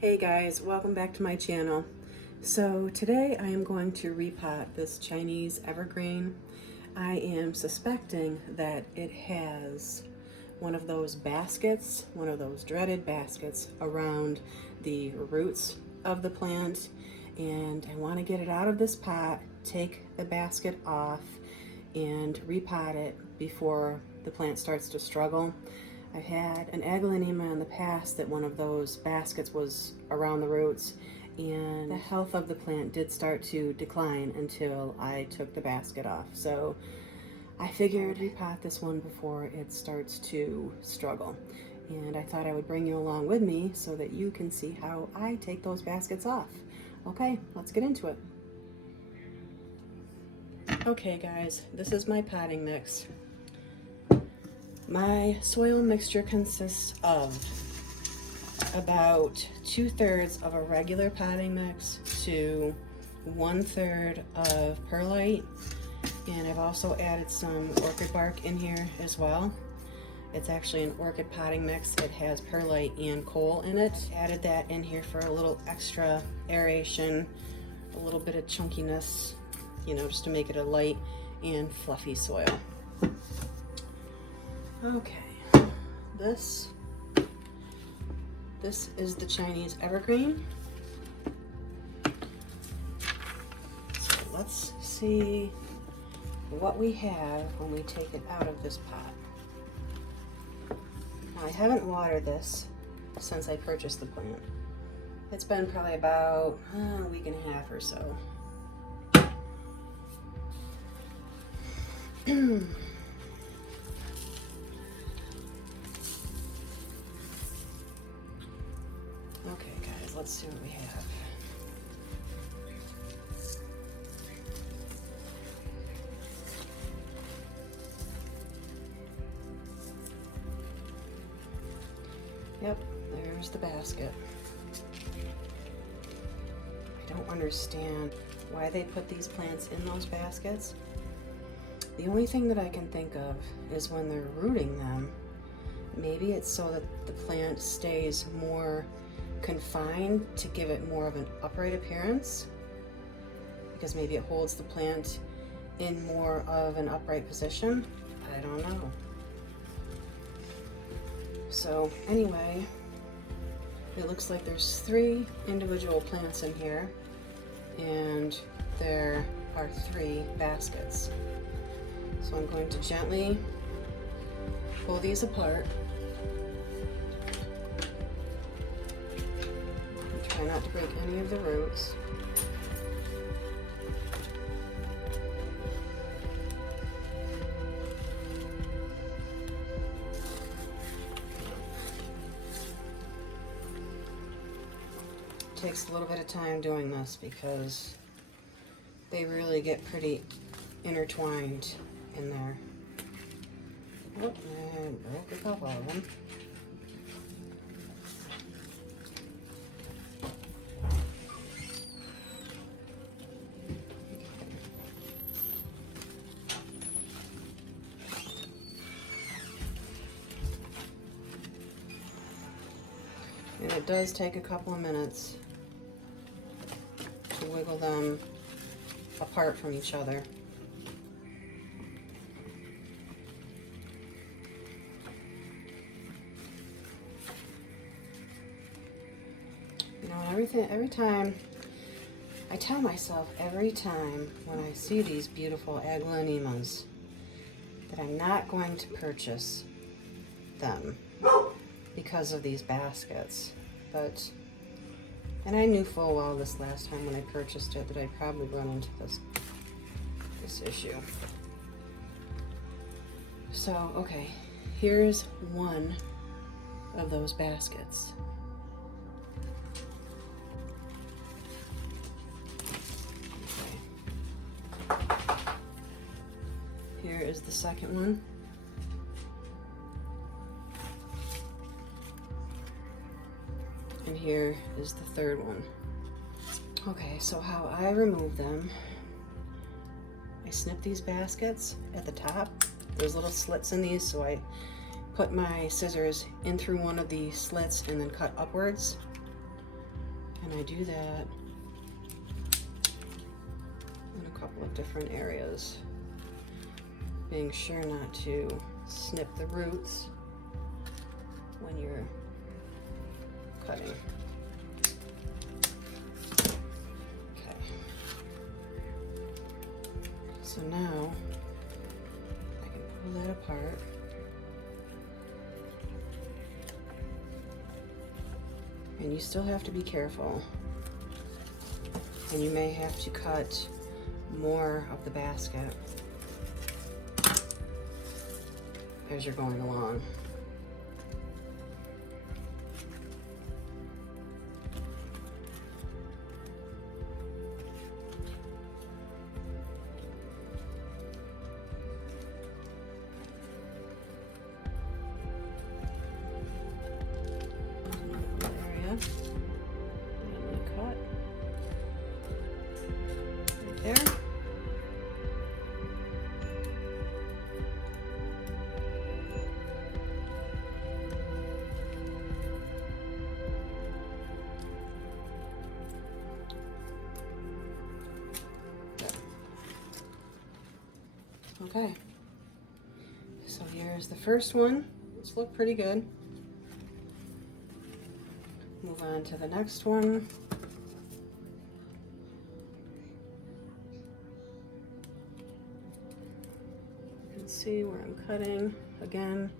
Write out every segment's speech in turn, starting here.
Hey guys, welcome back to my channel. So today I am going to repot this Chinese evergreen. I am suspecting that it has one of those baskets, one of those dreaded baskets around the roots of the plant, and I want to get it out of this pot, take the basket off, and repot it before the plant starts to struggle. I've had an aglaonema in the past that one of those baskets was around the roots, and the health of the plant did start to decline until I took the basket off. So I figured repot this one before it starts to struggle. And I thought I would bring you along with me so that you can see how I take those baskets off. Okay, let's get into it. Okay guys, this is my potting mix. My soil mixture consists of about 2/3 of a regular potting mix to 1/3 of perlite, and I've also added some orchid bark in here as well. It's actually an orchid potting mix. It has perlite and coal in it. Added that in here for a little extra aeration, a little bit of chunkiness, you know, just to make it a light and fluffy soil. Okay, this is the Chinese evergreen. So let's see what we have when we take it out of this pot. Now, I haven't watered this since I purchased the plant. It's been probably about a week and a half or so. Okay guys, let's see what we have. Yep, there's the basket. I don't understand why they put these plants in those baskets. The only thing that I can think of is when they're rooting them, maybe it's so that the plant stays more confined to give it more of an upright appearance, because maybe it holds the plant in more of an upright position. I don't know. So anyway, it looks like there's 3 individual plants in here, and there are 3 baskets. So I'm going to gently pull these apart. Try not to break any of the roots. It takes a little bit of time doing this because they really get pretty intertwined in there. Oh, and broke a couple of them. And it does take a couple of minutes to wiggle them apart from each other. You know, every time, I tell myself every time when I see these beautiful aglaonemas that I'm not going to purchase them because of these baskets. And I knew full well this last time when I purchased it that I'd probably run into this issue. So, okay, here's one of those baskets. Okay. Here is the second one. And here is the third one. Okay, so how I remove them, I snip these baskets at the top. There's little slits in these, so I put my scissors in through one of the slits and then cut upwards. And I do that in a couple of different areas, being sure not to snip the roots when you're cutting. Okay. So now I can pull that apart. And you still have to be careful. And you may have to cut more of the basket as you're going along. Okay, so here's the first one. This look pretty good. Move on to the next one. You can see where I'm cutting. Again,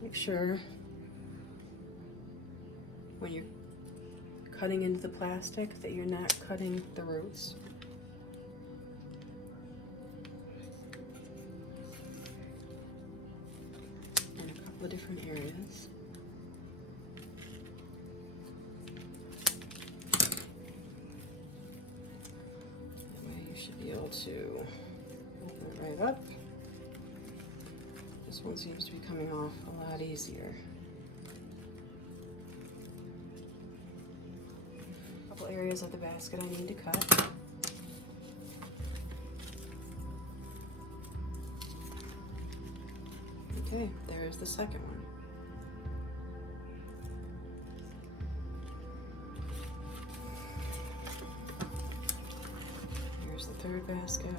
make sure when you're cutting into the plastic that you're not cutting the roots. The different areas. That way you should be able to open it right up. This one seems to be coming off a lot easier. A couple areas of the basket I need to cut. Okay, there's the second one. Here's the third basket.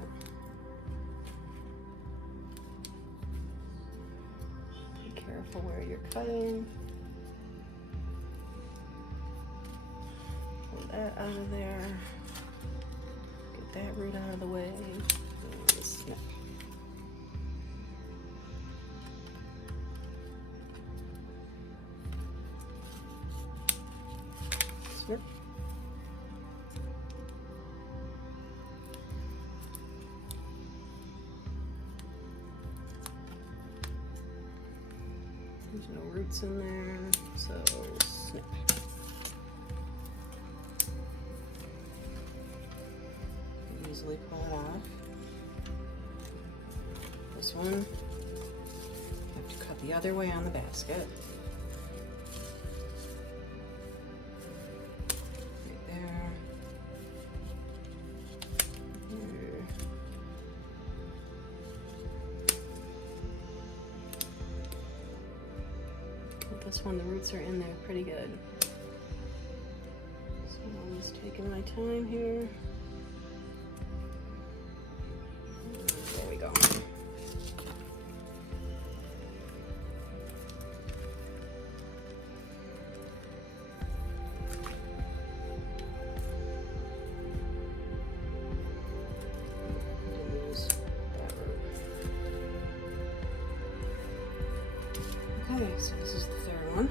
Be careful where you're cutting. Pull that out of there. Get that root out of the way. And snip. Snip. There's no roots in there, so snip. You can easily pull it off. This one, you have to cut the other way on the basket. This one, the roots are in there pretty good. So I'm just taking my time here. There we go. Okay, so this is the third one.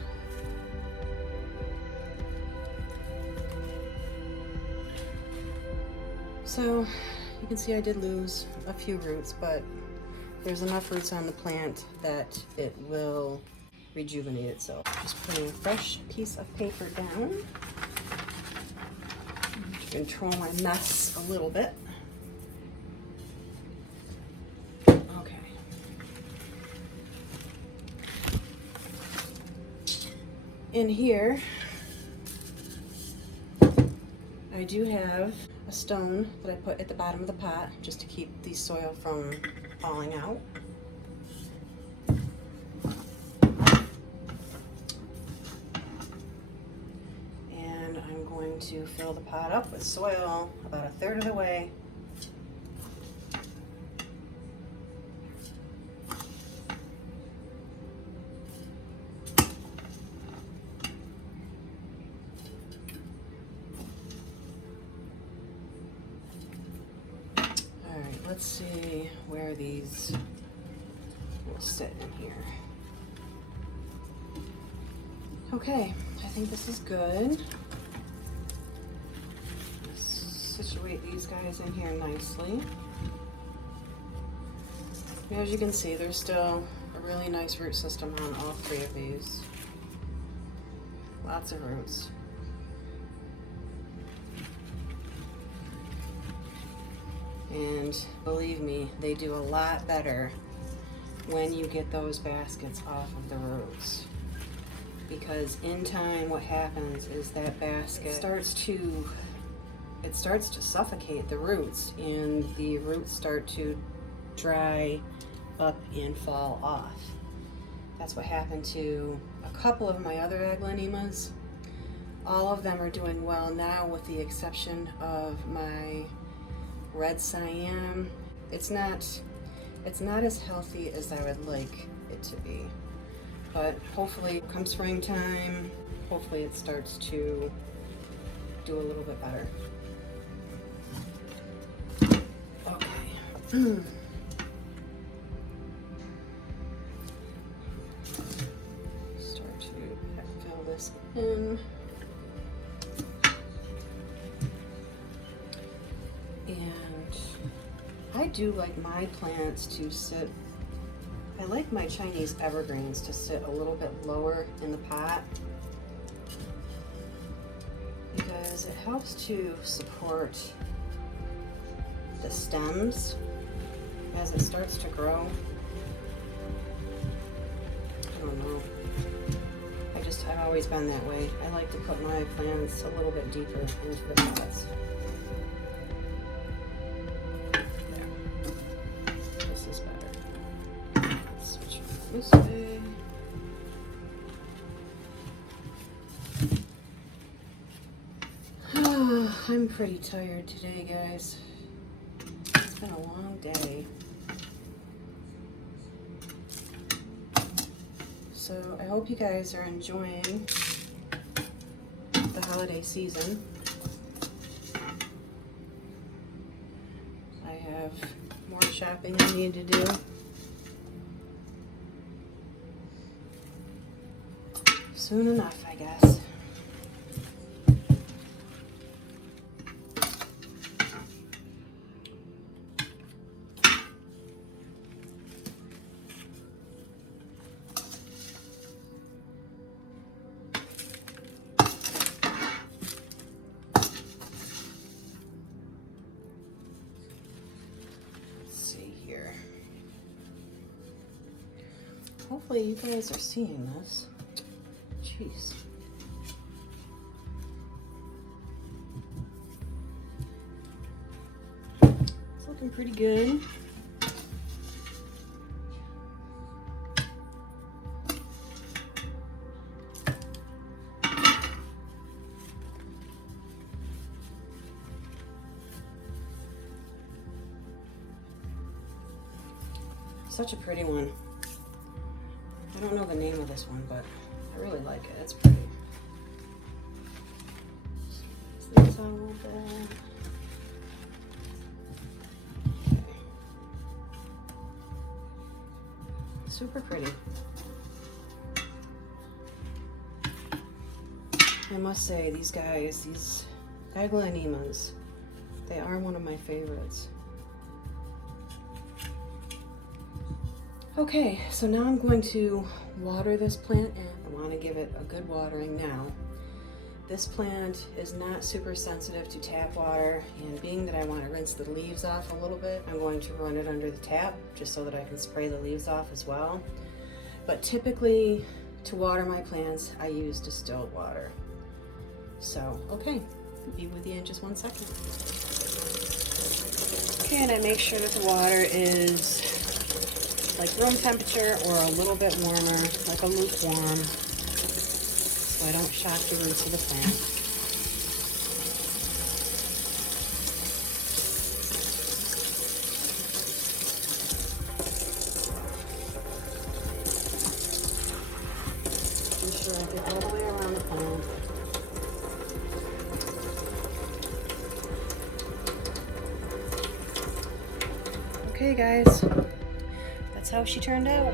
So you can see I did lose a few roots, but there's enough roots on the plant that it will rejuvenate itself. Just putting a fresh piece of paper down to control my mess a little bit. In here, I do have a stone that I put at the bottom of the pot just to keep the soil from falling out. And I'm going to fill the pot up with soil about 1/3 of the way. Alright, let's see where these will sit in here. Okay, I think this is good. Situate these guys in here nicely. As you can see, there's still a really nice root system on all 3 of these. Lots of roots. And believe me, they do a lot better when you get those baskets off of the roots. Because in time, what happens is that basket starts to suffocate the roots, and the roots start to dry up and fall off. That's what happened to a couple of my other aglaonemas. All of them are doing well now, with the exception of my red cyan. It's not as healthy as I would like it to be, but hopefully come springtime, hopefully it starts to do a little bit better. Okay. Start to fill this in. And I do like my plants to sit, I like my Chinese evergreens to sit a little bit lower in the pot, because it helps to support the stems as it starts to grow. I don't know. I've always been that way. I like to put my plants a little bit deeper into the pots. This is better. Let's switch it this way. I'm pretty tired today, guys. It's been a long day. So I hope you guys are enjoying the holiday season. I have more shopping I need to do. Soon enough, I guess. Hopefully you guys are seeing this. Jeez. It's looking pretty good. Such a pretty one. I don't know the name of this one, but I really like it. It's pretty. This on a little bit. Okay. Super pretty. I must say, these guys, these aglaonemas, they are one of my favorites. Okay, so now I'm going to water this plant, and I want to give it a good watering now. This plant is not super sensitive to tap water, and being that I want to rinse the leaves off a little bit, I'm going to run it under the tap just so that I can spray the leaves off as well. But typically, to water my plants, I use distilled water. So, okay, be with you in just 1 second. Okay, and I make sure that the water is like room temperature or a little bit warmer, like a lukewarm, so I don't shock the roots of the plant. it all the way around the plant. Okay guys, that's how she turned out.